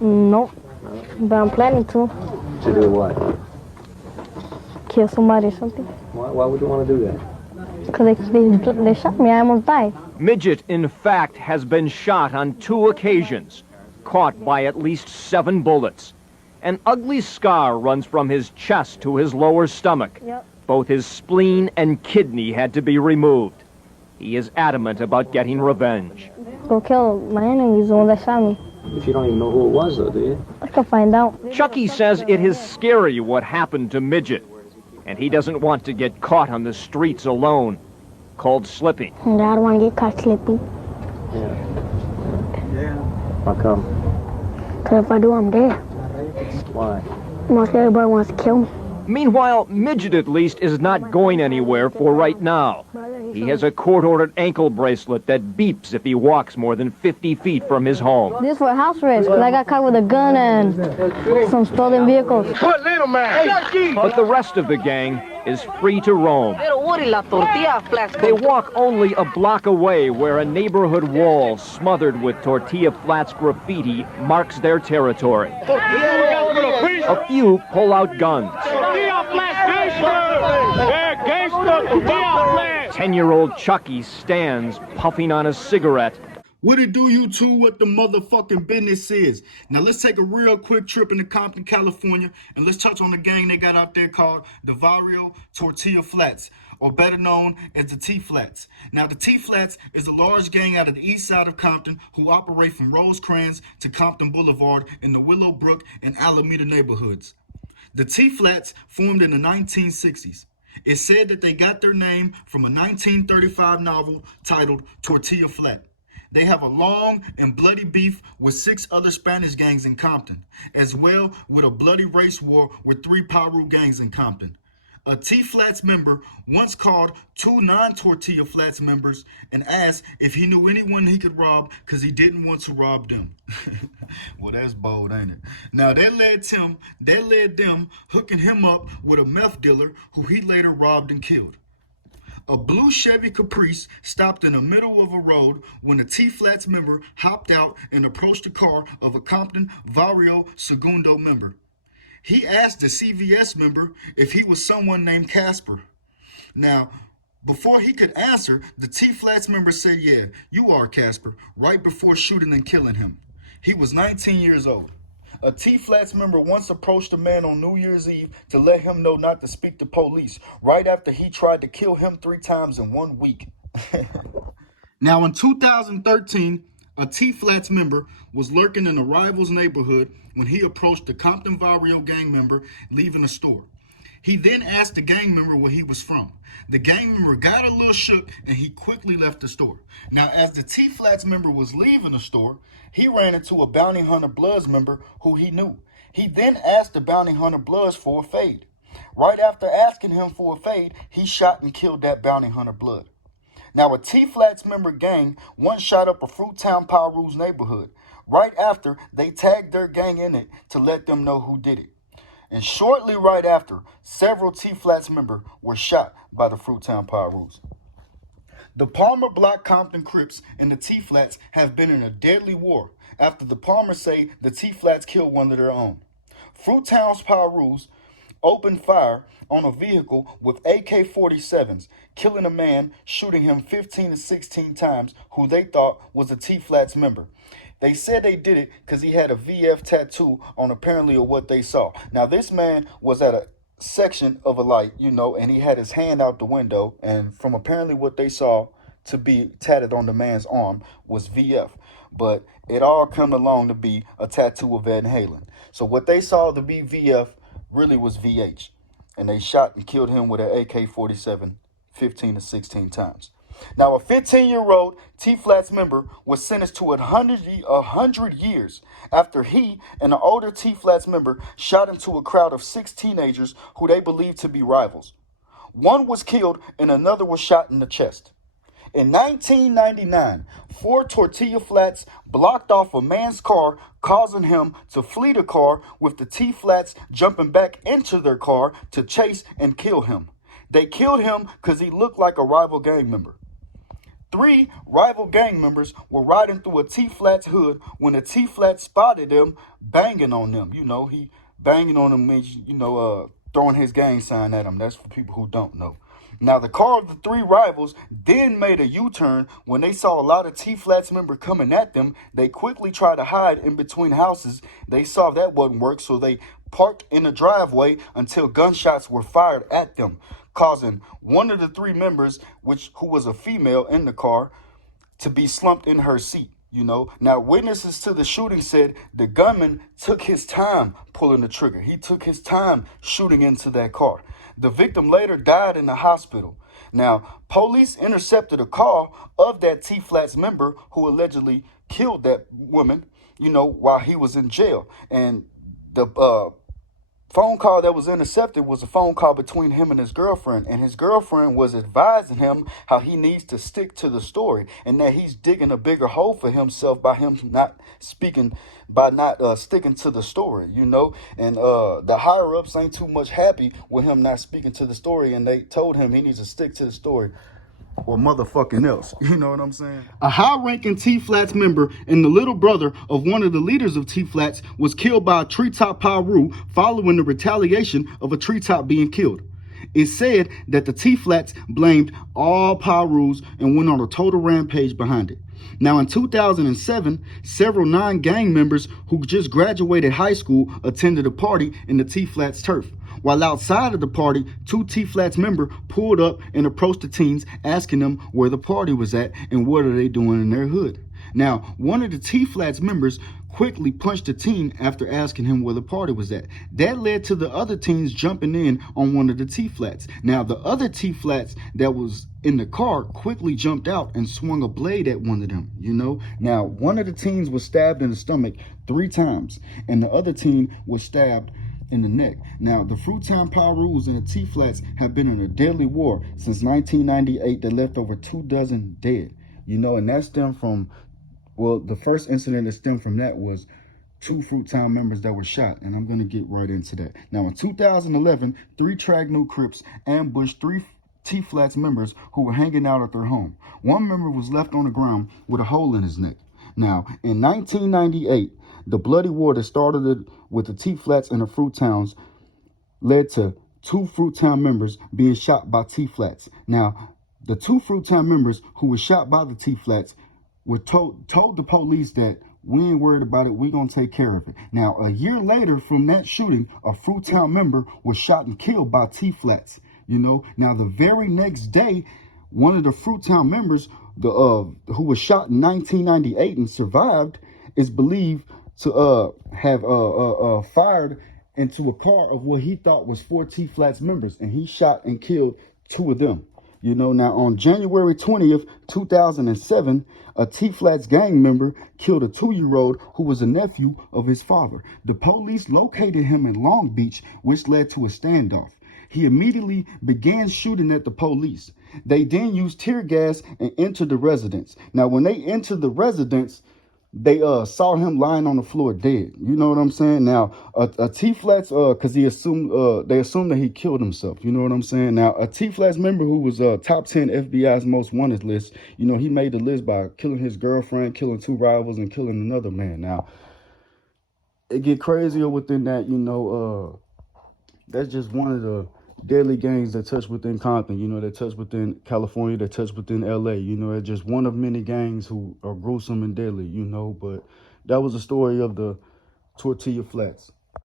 Nope, but I'm planning to. To do what? Kill somebody or something. Why would you want to do that? Because they shot me, I almost died. Midget, in fact, has been shot on 2 occasions, caught by at least 7 bullets. An ugly scar runs from his chest to his lower stomach. Yep. Both his spleen and kidney had to be removed. He is adamant about getting revenge. Go kill my enemies, the ones that shot me. But you don't even know who it was, though, do you? I can find out. Chucky says it is scary what happened to Midget, and he doesn't want to get caught on the streets alone, called slipping. And I don't want to get caught slipping. Yeah. How come? Because if I do, I'm dead. Why? Most everybody wants to kill me. Meanwhile, Midget at least is not going anywhere for right now. He has a court-ordered ankle bracelet that beeps if he walks more than 50 feet from his home. This is for house arrest, because I got caught with a gun and some stolen vehicles. But the rest of the gang is free to roam. They walk only a block away where a neighborhood wall smothered with Tortilla Flats graffiti marks their territory. A few pull out guns. 10-year-old Chucky stands puffing on a cigarette. What it do, you two, what the motherfucking business is? Now let's take a real quick trip into Compton, California, and let's touch on the gang they got out there called the Barrio Tortilla Flats, or better known as the T-Flats. Now the T-Flats is a large gang out of the east side of Compton who operate from Rosecrans to Compton Boulevard in the Willowbrook and Alameda neighborhoods. The T-Flats formed in the 1960s. It's said that they got their name from a 1935 novel titled Tortilla Flat. They have a long and bloody beef with 6 other Spanish gangs in Compton, as well with a bloody race war with 3 Piru gangs in Compton. A T-Flats member once called 2 non-Tortilla Flats members and asked if he knew anyone he could rob because he didn't want to rob them. Well, that's bold, ain't it? Now, that led them hooking him up with a meth dealer who he later robbed and killed. A blue Chevy Caprice stopped in the middle of a road when a T-Flats member hopped out and approached the car of a Compton Barrio Segundo member. He asked the CVS member if he was someone named Casper. Now, before he could answer, the T-Flats member said, "Yeah, you are Casper," right before shooting and killing him. He was 19 years old. A T-Flats member once approached a man on New Year's Eve to let him know not to speak to police, right after he tried to kill him 3 times in 1 week. Now, in 2013, a T-Flats member was lurking in a rival's neighborhood when he approached the Compton Barrio gang member leaving a store. He then asked the gang member where he was from. The gang member got a little shook and he quickly left the store. Now, as the T-Flats member was leaving the store, he ran into a Bounty Hunter Bloods member who he knew. He then asked the Bounty Hunter Bloods for a fade. Right after asking him for a fade, he shot and killed that Bounty Hunter Blood. Now, a T-Flats member gang once shot up a Fruittown Piru's neighborhood, right after they tagged their gang in it to let them know who did it. And shortly right after, several T-Flats members were shot by the Fruittown Pirus. The Palmer Block Compton Crips and the T-Flats have been in a deadly war after the Palmers say the T-Flats killed one of their own. Fruittown's Pirus opened fire on a vehicle with AK-47s, killing a man, shooting him 15 to 16 times, who they thought was a T-Flats member. They said they did it because he had a VF tattoo on apparently of what they saw. Now, this man was at a section of a light, and he had his hand out the window, and from apparently what they saw to be tatted on the man's arm was VF. But it all come along to be a tattoo of Van Halen. So what they saw to be VF really was VH. And they shot and killed him with an AK-47 15 to 16 times. Now, a 15-year-old T-Flats member was sentenced to 100 years after he and an older T-Flats member shot into a crowd of 6 teenagers who they believed to be rivals. One was killed and another was shot in the chest. In 1999, 4 Tortilla Flats blocked off a man's car, causing him to flee the car, with the T-Flats jumping back into their car to chase and kill him. They killed him because he looked like a rival gang member. 3 rival gang members were riding through a T-Flats hood when a T-Flats spotted them banging on them. You know, he banging on them means, throwing his gang sign at them. That's for people who don't know. Now, the car of the 3 rivals then made a U-turn when they saw a lot of T-Flats members coming at them. They quickly tried to hide in between houses. They saw that wouldn't work, so they parked in the driveway until gunshots were fired at them, causing one of the 3 members, who was a female in the car, to be slumped in her seat. Now witnesses to the shooting said the gunman took his time pulling the trigger. He took his time shooting into that car. The victim later died in the hospital. Now, police intercepted a call of that T-Flats member who allegedly killed that woman, while he was in jail. And the phone call that was intercepted was a phone call between him and his girlfriend was advising him how he needs to stick to the story and that he's digging a bigger hole for himself by not sticking to the story, and the higher ups ain't too much happy with him not speaking to the story, and they told him he needs to stick to the story or motherfucking else. You know what I'm saying? A high-ranking T-Flats member and the little brother of one of the leaders of T-Flats was killed by a treetop Paru following the retaliation of a treetop being killed. It said that the T-Flats blamed all Parus and went on a total rampage behind it. Now, in 2007, several non-gang members who just graduated high school attended a party in the T-Flats turf. While outside of the party, 2 T-Flats members pulled up and approached the teens, asking them where the party was at and what are they doing in their hood. Now, one of the T-Flats members quickly punched the teen after asking him where the party was at. That led to the other teens jumping in on one of the T-Flats. Now, the other T-Flats that was in the car quickly jumped out and swung a blade at one of them, Now, one of the teens was stabbed in the stomach 3 times, and the other teen was stabbed in the neck. Now, the Fruittown Parus and the T-Flats have been in a deadly war since 1998 that left over 24 dead, and that stemmed from, the first incident that stemmed from that was 2 Fruittown members that were shot, and I'm going to get right into that. Now, in 2011, 3 Tragno Crips ambushed 3 T-Flats members who were hanging out at their home. One member was left on the ground with a hole in his neck. Now, in 1998, the bloody war that started with the T-Flats and the Fruittowns led to 2 Fruittown members being shot by T-Flats. Now, the 2 Fruittown members who were shot by the T-Flats were told the police that we ain't worried about it, we gonna take care of it. Now, a year later from that shooting, a Fruittown member was shot and killed by T-Flats. Now the very next day, one of the Fruittown members, who was shot in 1998 and survived, is believed to have fired into a car of what he thought was 4 T-Flats members, and he shot and killed 2 of them. Now on January 20th, 2007, a T-Flats gang member killed a 2-year-old who was a nephew of his father. The police located him in Long Beach, which led to a standoff. He immediately began shooting at the police. They then used tear gas and entered the residence. Now, when they entered the residence, they saw him lying on the floor dead. You know what I'm saying? Now, a T-Flats, because they assumed that he killed himself. You know what I'm saying? Now, a T-Flats member who was top 10 FBI's most wanted list, he made the list by killing his girlfriend, killing 2 rivals, and killing another man. Now, it get crazier within that, that's just one of the deadly gangs that touch within Compton, that touch within California, that touch within LA, it's just one of many gangs who are gruesome and deadly, but that was the story of the Tortilla Flats.